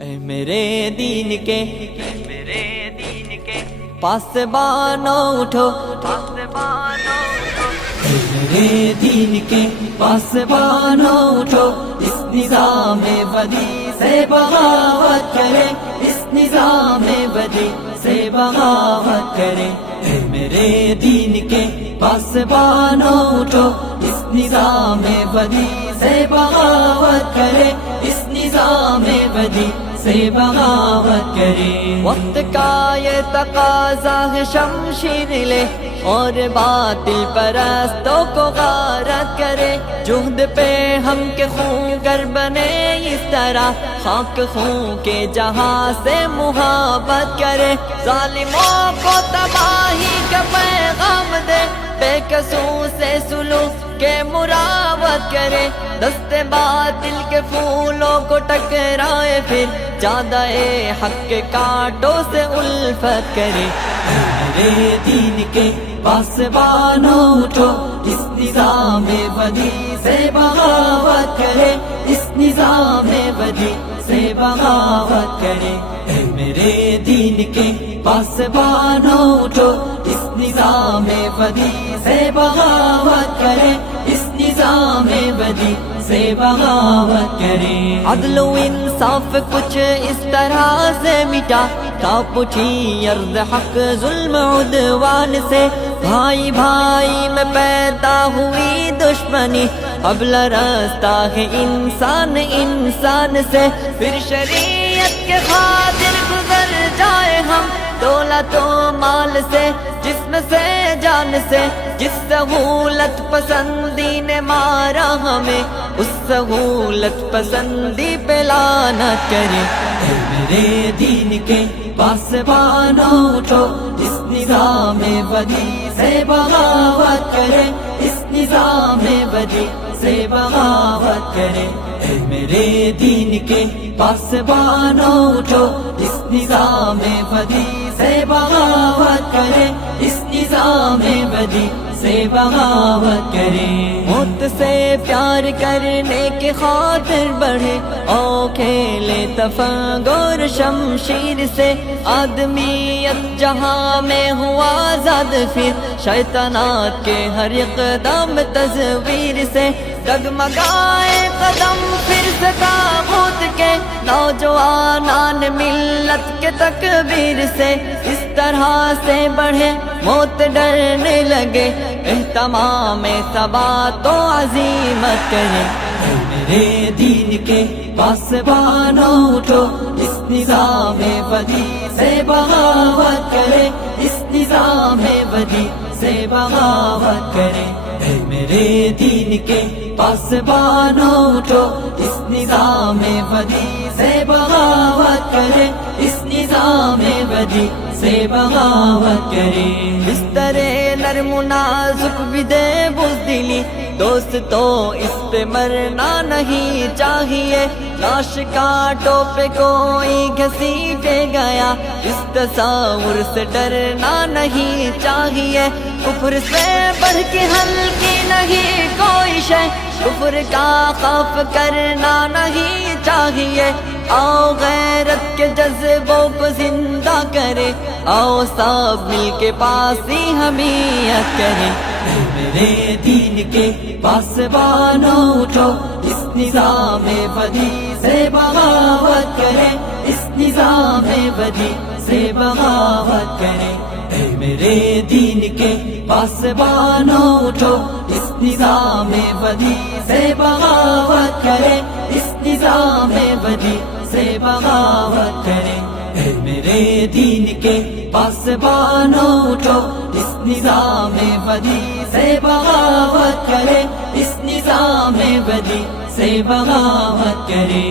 اے میرے دین کے پاسبانوں اٹھو، اے میرے دین کے پاسبانوں اٹھو، اس نظام بدی سے بغاوت کرے، اس نظام بدی سے بغاوت کرے۔ اے میرے دین کے پاسبانوں اٹھو، اس نظام بدی سے بغاوت کرے، اس نظام بدی سے بغاوت کرے۔ وقت کا یہ تقاضا ہے شمشیر لے اور باطل پرستوں کو غارت کرے، جہد پہ ہم کے خون گر بنے اس طرح، خاک خون کے جہاں سے محبت کرے، ظالموں کو تباہی کا پیغام دے، بے قصور سے سلوک کے مراوت کرے، دست باطل کے پھولوں کو ٹکرائے، پھر زیادہ حق کے کانٹوں سے الفت کرے۔ میرے دین کے پاسبانوں اٹھو، اس نظام بدی سے بغاوت کرے، اس نظام بدی سے بغاوت کرے۔ اے میرے دین کے پاسبانوں اٹھو، اس نظام بدی سے بغاوت کرے، اس نظام بدی سے بغاوت کرے۔ عدل و انصاف کچھ اس طرح سے مٹا، کانپ اٹھی ارض حق ظلم عدوان سے، بھائی بھائی میں پیدا ہوئی دشمنی، اب لرزتا ہے انسان انسان سے، پھر شریعت کے خاطر گزر جائے ہم دولت و مال سے، جسم سے جان سے، جس سہولت پسندی نے مارا ہمیں، اس سہولت پسندی پہ لعنت کرے۔ اے میرے دین کے پاسبانوں اٹھو، اس نظام بدی سے بغاوت کرے، اس نظام بدی سے بغاوت کرے۔ اے میرے دین کے پاسبانوں اٹھو، اس نظام بدی سے بغاوت کرے، اس نظام بدی سے بغاوت کرے۔ موت سے پیار کرنے کی خاطر بڑھے، او کھیلے تفنگ اور شمشیر سے، آدمیت جہاں میں ہوا آزاد، پھر شیطانات کے ہر اقدام تصویر سے، ڈگمگائے قدم پھر سے تاغوت کے، نوجوانان ملت کے تکبیر سے، اس طرح سے بڑھے موت ڈرنے لگے، اہتمام ثبات و عزیمت کرے۔ اے میرے دین کے پاسبانوں اٹھو، اس نظام بدی سے بغاوت کرے، اس نظام بدی سے بغاوت کرے۔ اے میرے دین کے پاسبانوں اٹھو، اس نظام بدی سے بغاوت کرے، اس نظام بدی سے بغاوت کرے۔ بستر نرم و نازک بھی دے بزدلی، دوست تو اس پہ مرنا نہیں چاہیے، لاش کانٹوں پہ کوئی گھسیٹے گیا، اس تصور سے ڈرنا نہیں چاہیے، کفر سے بڑھ کے ہلکی نہیں کوئی شے، کفر کا خوف کرنا نہیں چاہیے، آؤ غیرت کے جذبوں کو زندہ کرے، آؤ سب مل کے پاسی حمیت کرے۔ اے میرے دین کے پاسبانوں اٹھو، اس نظام بدی سے بغاوت کرے، اس نظام بدی سے بغاوت کرے۔ اے میرے دین کے پاسبانوں اٹھو، اس نظام بدی سے بغاوت کرے، اس نظام بدی سے بغاوت کرے۔ اے میرے دین کے پاسبانوں اٹھو، اس نظام بدی سے بغاوت کرے، اس نظام بدی سے بغاوت کرے۔